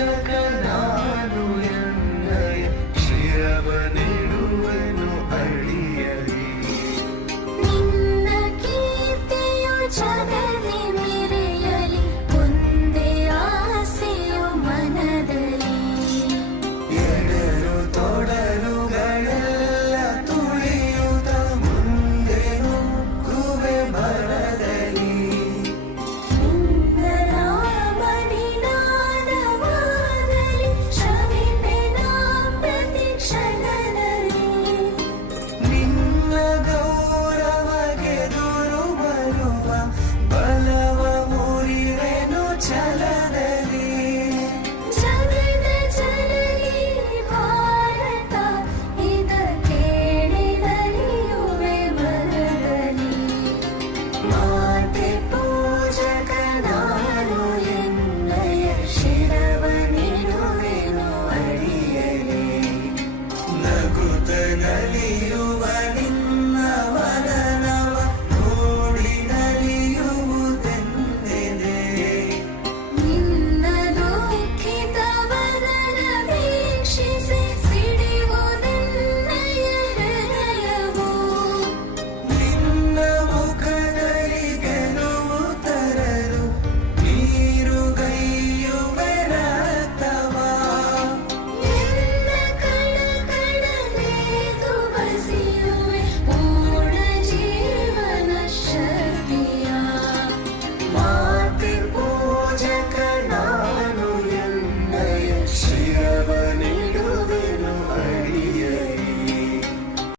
Jogando